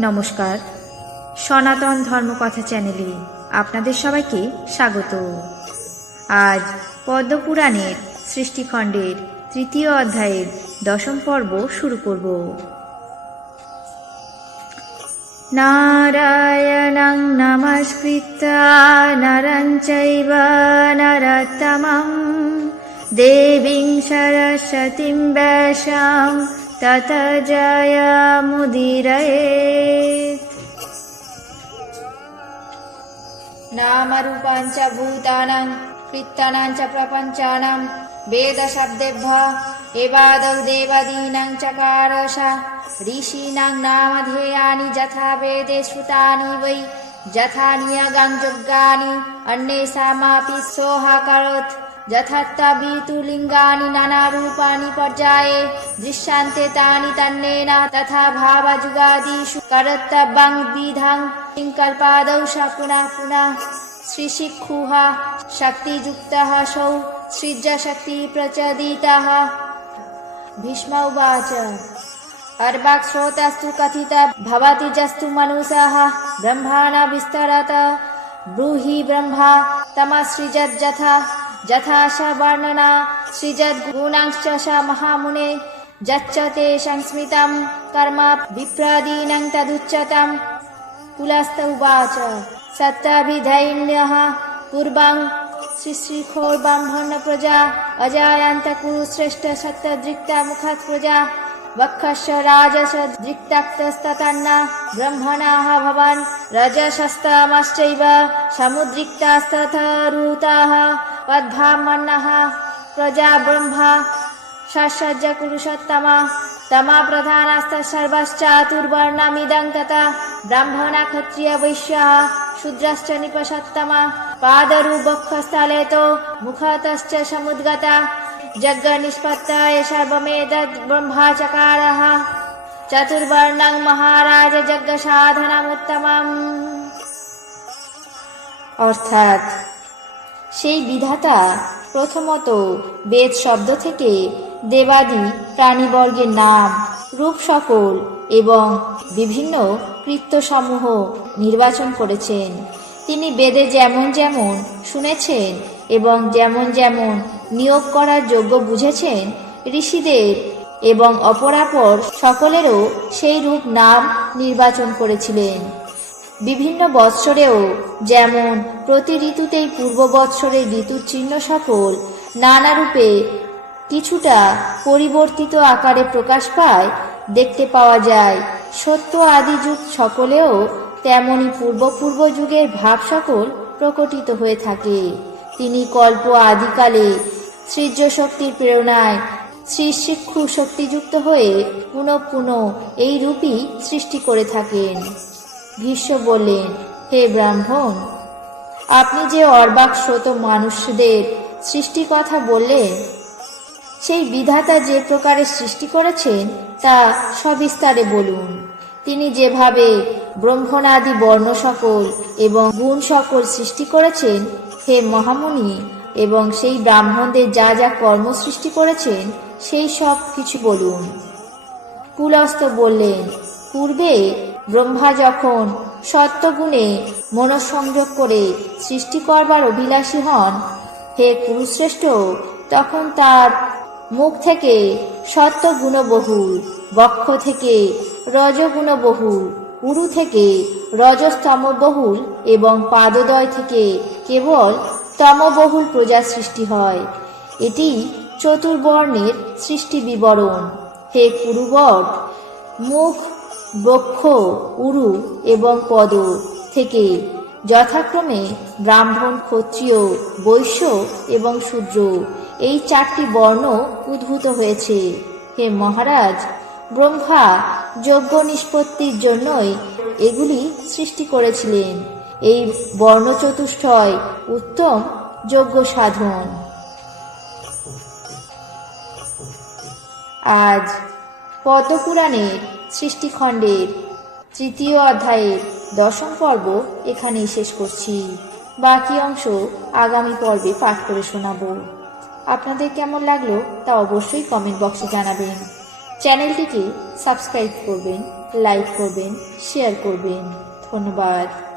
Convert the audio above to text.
নমস্কার। সনাতন ধর্মকথা চ্যানেলে আপনাদের সবাইকে স্বাগত। আজ পদ্মপুরাণের সৃষ্টিখণ্ডের তৃতীয় অধ্যায়ের দশম পর্ব শুরু করব। নারায়ণং নমস্কৃত্য, নরং চৈব নরোত্তমं। দেবীং সরস্বতীং ব্যাসাং ततजाया मुदिरयेत् नामरूपाञ्च भूतानां कृत्तानां प्रपञ्चानां वेदशब्देभ्यः एवादौ देवादीनां चकारश ऋषीणां नामधेयानि यथा वेदे श्रुतानि वै यथा नियगां योग्यानि अन्येषामापि सोऽहाकरोत् यथात्तवितुलिङ्गानि नानारूपाणि पर्याये दृश्यन्ते तानि तन्नेन तथा भावजुगादिषु करत्तवं विधं कल्पादौ स पुनः पुनः श्रीशिक्षुः शक्तियुक्तः सौ सृज्यशक्तिप्रचोदितः भीष्म उवाच अर्वाक्श्रोतस्तु कथित भवति जस्तु मनुषः ब्रह्माण विस्तरत ब्रूहि ब्रह्मा तमसृजज्जथा यथा स वर्णना सृजद्गुणांश्च स महामुने यच्च ते संस्मृतं कर्म विप्रादीनं तदुच्यतम् कुलस्त उवाच सत्ताभिधैन्यः पूर्वं श्रीश्रीखोर्ब्राह्मणप्रजा अजायन्तकुरुश्रेष्ठ सत्तदृक्ता मुखात् प्रजा वक्षस्य राजस दृक्ताक्तस्ततन्न ब्रह्मणाः भवन् रजसस्तमश्चैव समुद्रिक्तास्तथरूताः पद्भामन्नः प्रजा ब्रह्मा ससज्ज कुरुषोत्तमा तमा प्रधानस्त सर्वश्चातुर्वर्णमिदं तथा ब्राह्मणा क्षत्रिय वैश्याः शूद्रश्च निपसत्तमा पादरुबक्षस्थलेतो मुखतश्च समुद्गता जग्गनिष्पत्ताय सर्वमेतद् ब्रह्माचकारः चतुर्वर्णं महाराज যজ্ঞসাধনমুত্তমম অর্থাৎ সেই বিধাতা প্রথমত বেদ শব্দ থেকে দেবাদি প্রাণীবর্গের নাম, রূপ সকল এবং বিভিন্ন কৃত্যসমূহ নির্বাচন করেছেন। তিনি বেদে যেমন যেমন শুনেছেন এবং যেমন যেমন নিয়োগ করার যোগ্য বুঝেছেন, ঋষিদের এবং অপরাপর সকলেরও সেই রূপ নাম নির্বাচন করেছিলেন। বিভিন্ন বৎসরেও যেমন প্রতি ঋতুতেই পূর্ব বৎসরের ঋতুর চিহ্ন সকল নানা রূপে কিছুটা পরিবর্তিত আকারে প্রকাশ পায়, দেখতে পাওয়া যায়। সত্য আদি যুগ সকলেও তেমনি পূর্বপূর্ব যুগের ভাব সকল প্রকটিত হয়ে থাকে। তিনি কল্প আদিকালে সৃজ্য শক্তির প্রেরণায় শ্রী শিক্ষু শক্তিযুক্ত হয়ে পুনঃ পুনঃ এই রূপই সৃষ্টি করে থাকেন। ভীষ্ম বললেন, হে ব্রাহ্মণ, আপনি যে অর্বাক শ্রোত মানুষদের সৃষ্টি কথা বললেন, সেই বিধাতা যে প্রকারে সৃষ্টি করেছেন, তা সবিস্তারে বলুন। তিনি যেভাবে ব্রহ্মণাদি বর্ণ সকল এবং গুণ সকল সৃষ্টি করেছেন, হে মহামুনি, এবং সেই ব্রাহ্মণদের যা যা কর্ম সৃষ্টি করেছেন, সেই সব কিছু বলুন। কুলস্ত বললেন, পূর্বে ব্রহ্মা যখন সত্যগুণে মনঃসংযোগ করে সৃষ্টি করবার অভিলাষী হন, হে কুরুশ্রেষ্ঠ, তখন তার মুখ থেকে সত্যগুণবহুল, বক্ষ থেকে রজগুণবহুল, উরু থেকে রজস্তমবহুল এবং পাদদয় থেকে কেবল তমবহুল প্রজা সৃষ্টি হয়। এটি চতুর্বর্ণের সৃষ্টি বিবরণ। হে কুরুবট মুখ বক্ষ, উরু এবং পদ থেকে যথাক্রমে ব্রাহ্মণ, ক্ষত্রিয়, বৈশ্য এবং শূদ্র। এই চারটি বর্ণ উদ্ভূত হয়েছে। হে মহারাজ, ব্রহ্মা যজ্ঞ নিষ্পত্তির জন্যই এগুলি সৃষ্টি করেছিলেন। এই বর্ণচতুষ্টয় উত্তম যজ্ঞ সাধন। আজ পদ্মপুরাণের সৃষ্টিখণ্ডের তৃতীয় অধ্যায়ের দশম পর্ব এখানেই শেষ করছি। বাকি অংশ আগামী পর্বে পাঠ করে শোনাব। আপনাদের কেমন লাগল তা অবশ্যই কমেন্ট বক্সে জানাবেন। চ্যানেলটিকে সাবস্ক্রাইব করবেন, লাইক করবেন, শেয়ার করবেন। ধন্যবাদ।